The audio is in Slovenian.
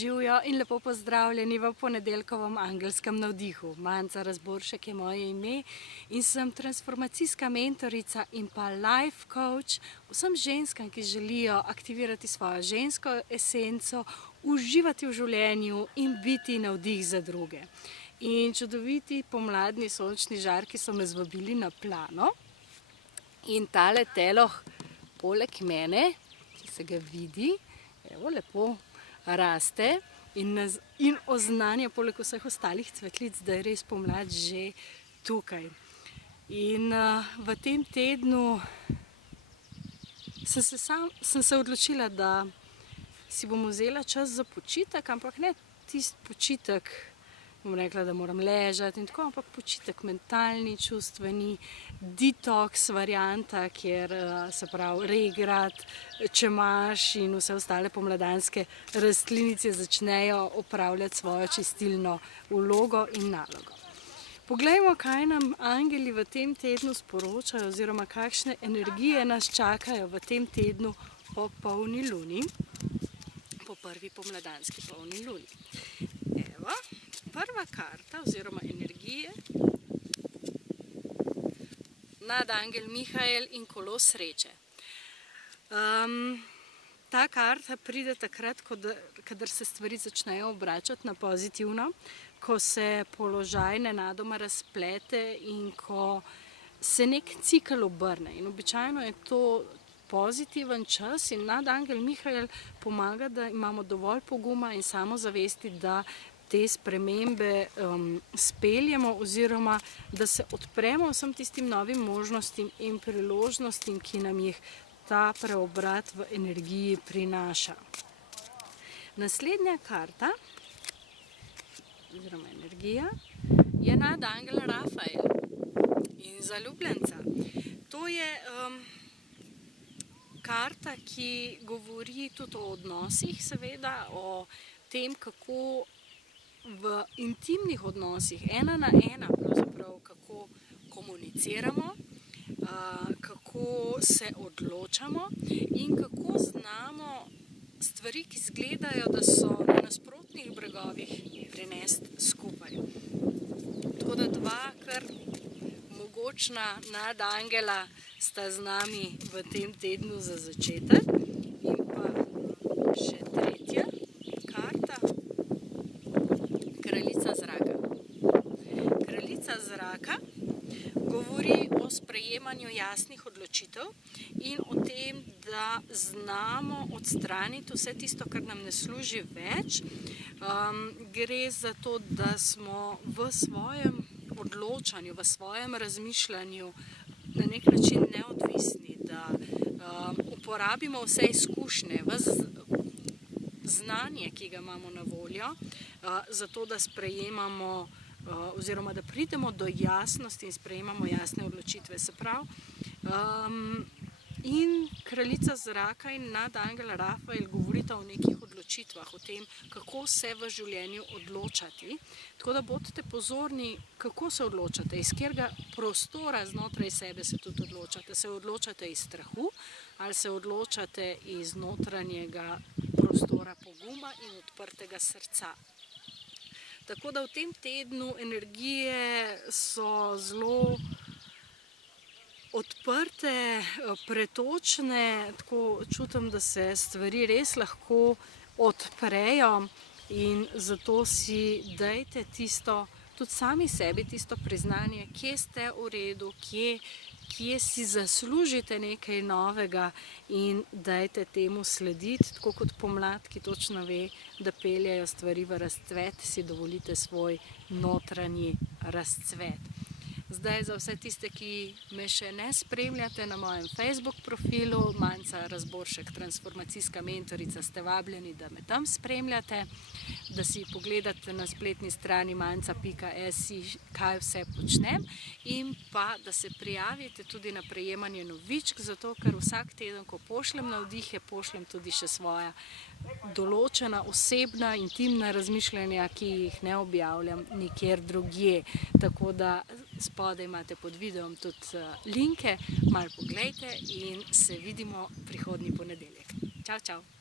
Živijo in lepo pozdravljeni v ponedeljkovem angelskem navdihu. Manca Razboršek je moje ime in sem transformacijska mentorica in pa life coach vsem ženskam, ki želijo aktivirati svojo žensko esenco, uživati v življenju in biti navdih za druge. In čudoviti pomladni sončni žarki so me zvabili na plano in tale teloh poleg mene, ki se ga vidi, evo lepo raste in oznanja poleg vseh ostalih cvetlic, da je res pomlad že tukaj. In v tem tednu sem se odločila, da si bom vzela čas za počitek, ampak ne tisti počitek, bom rekla, da moram ležati in tako, ampak počitek mentalni, čustveni, detoks varianta, kjer se pravi regrat, čemaž in vse ostale pomladanske rastlinice začnejo opravljati svojo čistilno vlogo in nalogo. Poglejmo, kaj nam angeli v tem tednu sporočajo oziroma kakšne energije nas čakajo v tem tednu po polni luni, po prvi pomladanski polni luni. Evo. Prva karta oziroma energije, nadangel Mihael in kolo sreče. Ta karta pride takrat, kadar se stvari začnejo obračati na pozitivno, ko se položaj nenadoma razplete in ko se nek cikel obrne. In običajno je to pozitiven čas in nadangel Mihael pomaga, da imamo dovolj poguma in samozavesti, da te spremembe speljemo oziroma da se odpremo vsem tistim novim možnostim in priložnostim, ki nam jih ta preobrat v energiji prinaša. Naslednja karta oziroma energija je nadangel Rafael in zaljubljenca. To je karta, ki govori tudi o odnosih, seveda, o tem, kako v intimnih odnosih, ena na ena, pravzaprav, kako komuniciramo, kako se odločamo in kako znamo stvari, ki izgledajo, da so na nasprotnih bregovih, prinesti skupaj. Tako da dva kar mogočna nadangela sta z nami v tem tednu za začetek. In pa še tretja karta, kraljica zraka. Kraljica zraka govori o sprejemanju jasnih odločitev in o tem, da znamo odstraniti vse tisto, kar nam ne služi več. Gre za to, da smo v svojem odločanju, v svojem razmišljanju na nek način neodvisni, da uporabimo vse izkušnje, znanje, ki ga imamo na voljo, zato da sprejemamo oziroma da pridemo do jasnosti in sprejemamo jasne odločitve. Se pravi, in kraljica zraka in nadangel Rafael govorita o nekih odločitvah, o tem, kako se v življenju odločati. Tako da bodite pozorni, kako se odločate, iz katerega prostora znotraj sebe se tudi odločate. Se odločate iz strahu ali se odločate iz notranjega prostora poguma in odprtega srca. Tako da v tem tednu energije so zelo odprte, pretočne, tako čutim, da se stvari res lahko odprejo in zato si dajte tisto, tudi sami sebi tisto priznanje, kje ste v redu, kje si zaslužite nekaj novega in dajte temu slediti, tako kot pomlad, ki točno ve, da peljajo stvari v razcvet, si dovolite svoj notranji razcvet. Zdaj za vse tiste, ki me še ne spremljate na mojem Facebook profilu, Manca Razboršek, transformacijska mentorica, ste vabljeni, da me tam spremljate, da si pogledate na spletni strani manca.si, kaj vse počnem in pa, da se prijavite tudi na prejemanje novičk, zato ker vsak teden, ko pošljem navdihe, pošljem tudi še svoja določena, osebna, intimna razmišljanja, ki jih ne objavljam nikjer drugje. Tako da spodaj imate pod videom tudi linke, malo poglejte in se vidimo prihodnji ponedeljek. Čau, čau!